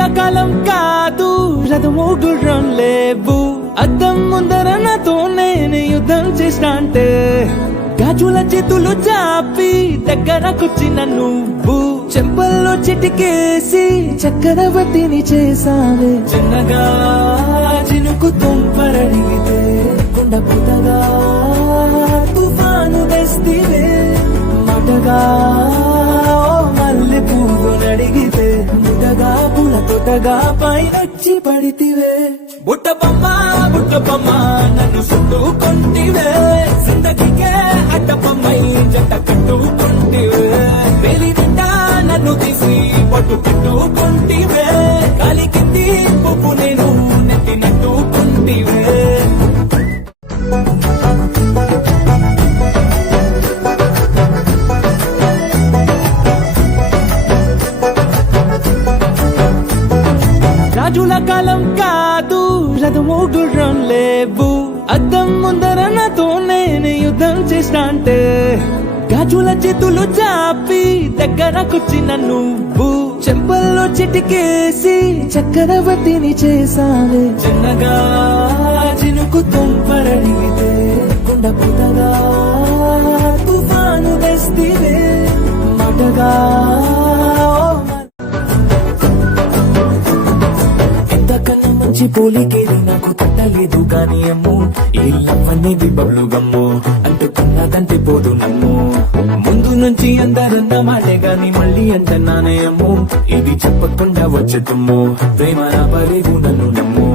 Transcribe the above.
రాజుల కాలం కాదు రథము గుర్రం లేవు అద్దం ముందర నాతో నేను యుద్ధం చేస్తాంటే గాజుల చేతులు చాపి దగ్గరకొచ్చిన నువ్వు చెంపల్లో చిటికేసి చక్రవర్తిని చేసావే చిన్నగా చినుకు తుంపరడిగితే కుండ పుటగా తుఫాను తెస్తివే మాటగా మల్లె పువ్వు నడిగితే ముటగా పుల తొటగా పైనొచ్చి పడితివే బుట్టబొమ్మ నన్ను చుట్టుకొంటివే జిందగీకే అడ్డబొమ్మై జంట కట్టుకొంటివే వేలి నిండా నన్ను తీసి పట్టు కట్టుకొంటివే గాలి కింది పువ్వు నేను నెట్టినట్టుకొంటివే రాజుల కాలం కాదు రథము గుర్రం లేవు అద్దం ముందర నాతో నేను యుద్ధం చేస్తాంటే గాజుల చేతులు చాపి దగ్గరకొచ్చిన నువ్వు చెంపల్లో చిటికేసి చక్రవర్తిని చేసావే చిన్నగా చినుకు తుంపరడిగితే కుండ పుటగా తుఫాను తెస్తివే మాటగా మంచి పోలికేది నాకు తట్టలేదు గాని అమ్ము ఈ లవ్వనేది బబ్లు గమ్ము అంటుకున్నదంటే పోదు నమ్ము ముందు నుంచి అందరన్న మాటే గాని మళ్ళీ అంటున్నానే అమ్ము ఇది చెప్పకుండా వచ్చే తుమ్ము ప్రేమ నా పరేగు నన్ను నమ్ము